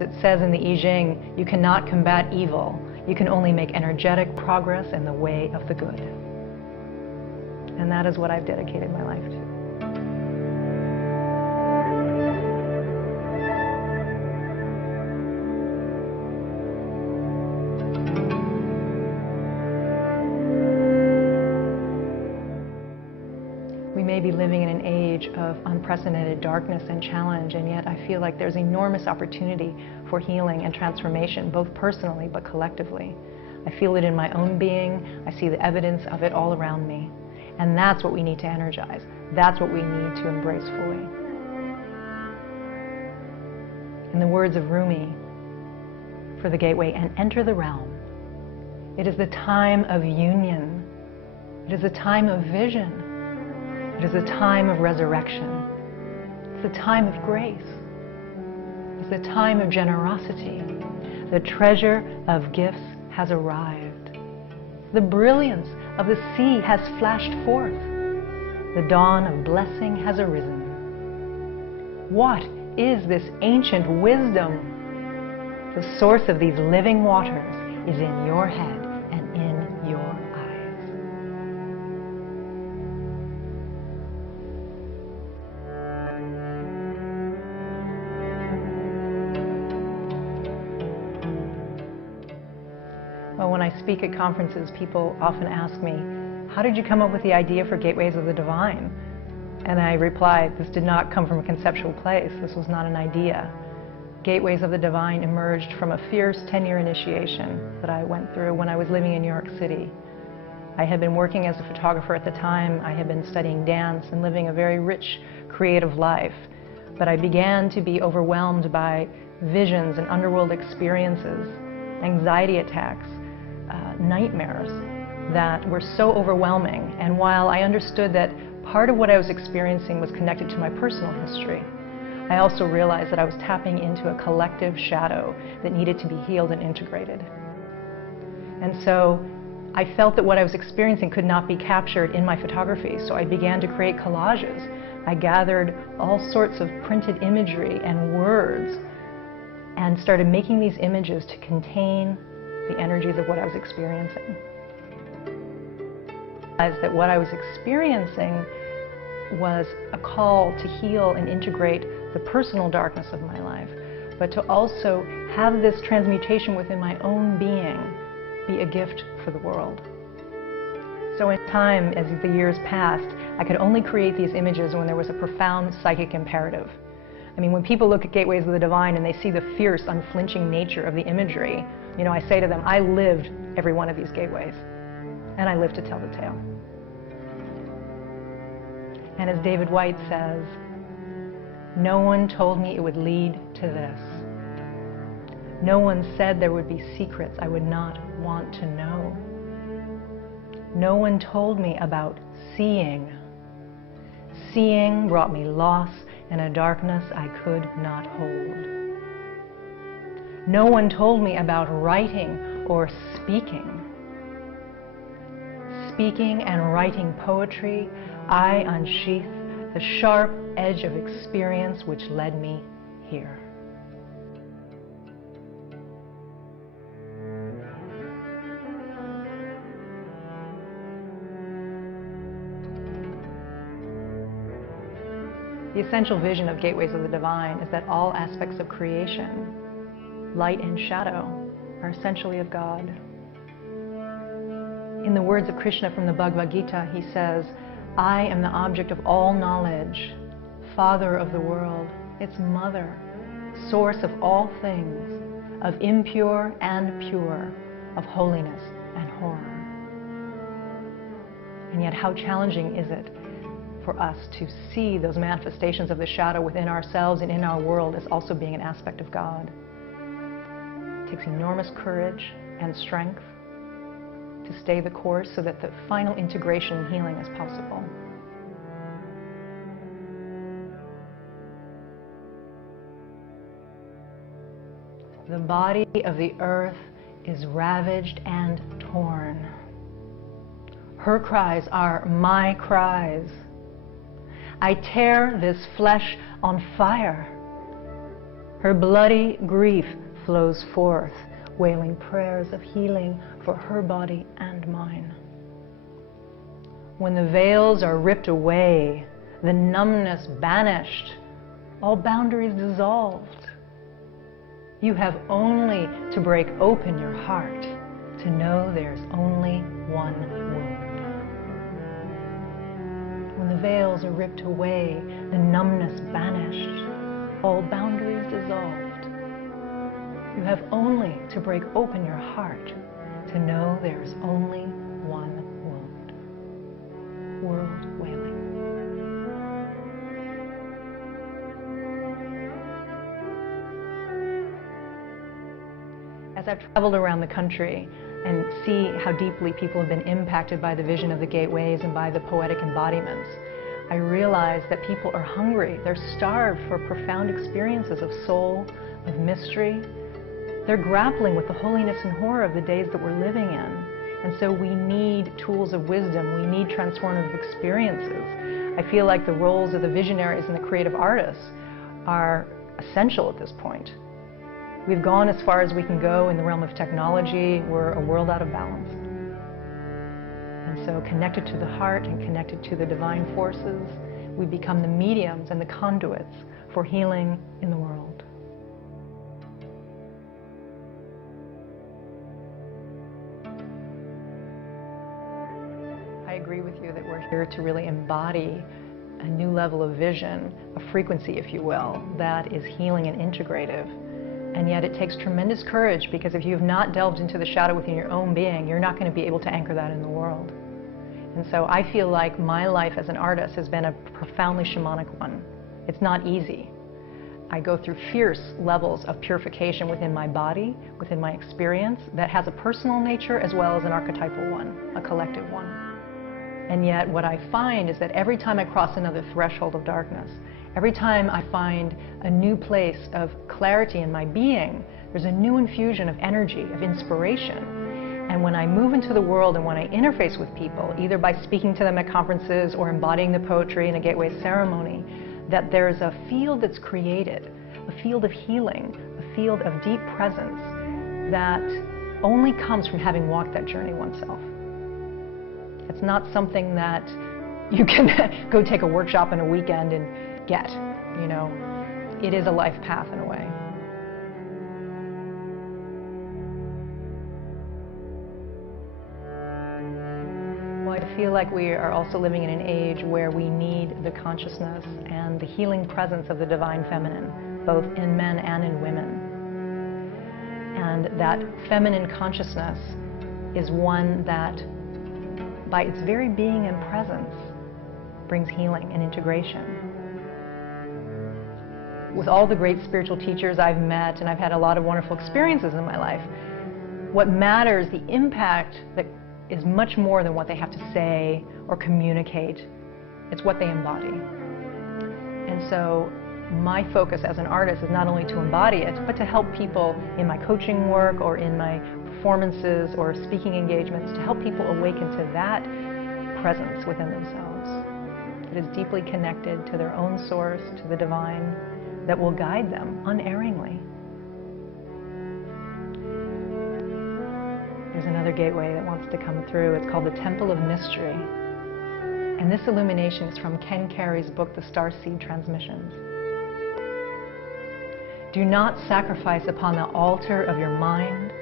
It says in the I Ching, you cannot combat evil. You can only make energetic progress in the way of the good. And that is what I've dedicated my life to. We may be living in an age of unprecedented darkness and challenge, and yet I feel like there's enormous opportunity for healing and transformation, both personally but collectively. I feel it in my own being. I see the evidence of it all around me. And that's what we need to energize. That's what we need to embrace fully. In the words of Rumi for the gateway, and enter the realm. It is the time of union. It is a time of vision. It is a time of resurrection. It's a time of grace. It's a time of generosity. The treasure of gifts has arrived. The brilliance of the sea has flashed forth. The dawn of blessing has arisen. What is this ancient wisdom? The source of these living waters is in your head and in your eyes. Well, when I speak at conferences, people often ask me, how did you come up with the idea for Gateways of the Divine? And I reply, this did not come from a conceptual place. This was not an idea. Gateways of the Divine emerged from a fierce 10-year initiation that I went through when I was living in New York City. I had been working as a photographer at the time. I had been studying dance and living a very rich, creative life. But I began to be overwhelmed by visions and underworld experiences, anxiety attacks, nightmares that were so overwhelming. And while I understood that part of what I was experiencing was connected to my personal history, I also realized that I was tapping into a collective shadow that needed to be healed and integrated. And so I felt that what I was experiencing could not be captured in my photography, so I began to create collages. I gathered all sorts of printed imagery and words and started making these images to contain the energies of what I was experiencing. I realized that what I was experiencing was a call to heal and integrate the personal darkness of my life, but to also have this transmutation within my own being be a gift for the world. So in time, as the years passed, I could only create these images when there was a profound psychic imperative. I mean, when people look at Gateways of the Divine and they see the fierce, unflinching nature of the imagery, you know, I say to them, I lived every one of these gateways, and I live to tell the tale. And as David White says, no one told me it would lead to this. No one said there would be secrets I would not want to know. No one told me about seeing. Seeing brought me loss and a darkness I could not hold. No one told me about writing or speaking. Speaking and writing poetry, I unsheathed the sharp edge of experience which led me here. The essential vision of Gateways of the Divine is that all aspects of creation, light and shadow, are essentially of God. In the words of Krishna from the Bhagavad Gita, he says, I am the object of all knowledge, father of the world, its mother, source of all things, of impure and pure, of holiness and horror. And yet how challenging is it for us to see those manifestations of the shadow within ourselves and in our world as also being an aspect of God. It takes enormous courage and strength to stay the course so that the final integration and healing is possible. The body of the earth is ravaged and torn. Her cries are my cries. I tear this flesh on fire. Her bloody grief flows forth, wailing prayers of healing for her body and mine. When the veils are ripped away, the numbness banished, all boundaries dissolved, you have only to break open your heart to know there's only one world. When the veils are ripped away, the numbness banished, all boundaries dissolved, you have only to break open your heart to know there's only one world. World wailing. As I've traveled around the country and see how deeply people have been impacted by the vision of the gateways and by the poetic embodiments, I realize that people are hungry. They're starved for profound experiences of soul, of mystery. They're grappling with the holiness and horror of the days that we're living in. And so we need tools of wisdom. We need transformative experiences. I feel like the roles of the visionaries and the creative artists are essential at this point. We've gone as far as we can go in the realm of technology. We're a world out of balance. And so connected to the heart and connected to the divine forces, we become the mediums and the conduits for healing in the world. I agree with you that we're here to really embody a new level of vision, a frequency, if you will, that is healing and integrative. And yet it takes tremendous courage, because if you have not delved into the shadow within your own being, you're not going to be able to anchor that in the world. And so I feel like my life as an artist has been a profoundly shamanic one. It's not easy. I go through fierce levels of purification within my body, within my experience, that has a personal nature as well as an archetypal one, a collective one. And yet what I find is that every time I cross another threshold of darkness, every time I find a new place of clarity in my being, there's a new infusion of energy, of inspiration. And when I move into the world and when I interface with people, either by speaking to them at conferences or embodying the poetry in a gateway ceremony, that there's a field that's created, a field of healing, a field of deep presence that only comes from having walked that journey oneself. It's not something that you can go take a workshop in a weekend and get, you know. It is a life path in a way. Well, I feel like we are also living in an age where we need the consciousness and the healing presence of the divine feminine, both in men and in women. And that feminine consciousness is one that, by its very being and presence, brings healing and integration. With all the great spiritual teachers I've met, and I've had a lot of wonderful experiences in my life, what matters, the impact that is much more than what they have to say or communicate. It's what they embody. And so my focus as an artist is not only to embody it, but to help people in my coaching work or in my performances or speaking engagements, to help people awaken to that presence within themselves. It is deeply connected to their own source, to the divine, that will guide them unerringly. There's another gateway that wants to come through. It's called the Temple of Mystery. And this illumination is from Ken Carey's book, The Starseed Transmissions. Do not sacrifice upon the altar of your mind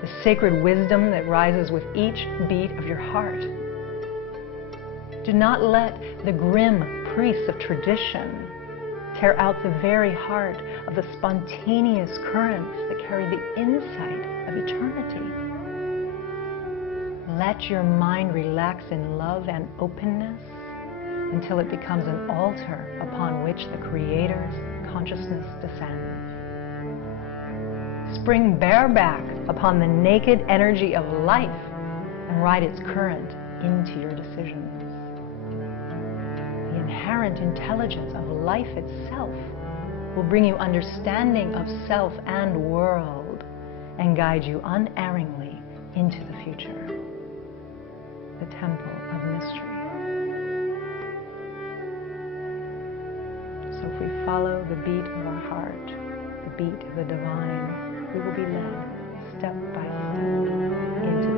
the sacred wisdom that rises with each beat of your heart. Do not let the grim priests of tradition tear out the very heart of the spontaneous currents that carry the insight of eternity. Let your mind relax in love and openness until it becomes an altar upon which the Creator's consciousness descends. Spring bareback upon the naked energy of life and ride its current into your decisions. The inherent intelligence of life itself will bring you understanding of self and world and guide you unerringly into the future. The Temple of Mystery. So if we follow the beat of our heart, the heartbeat of the divine, we will be led step by step into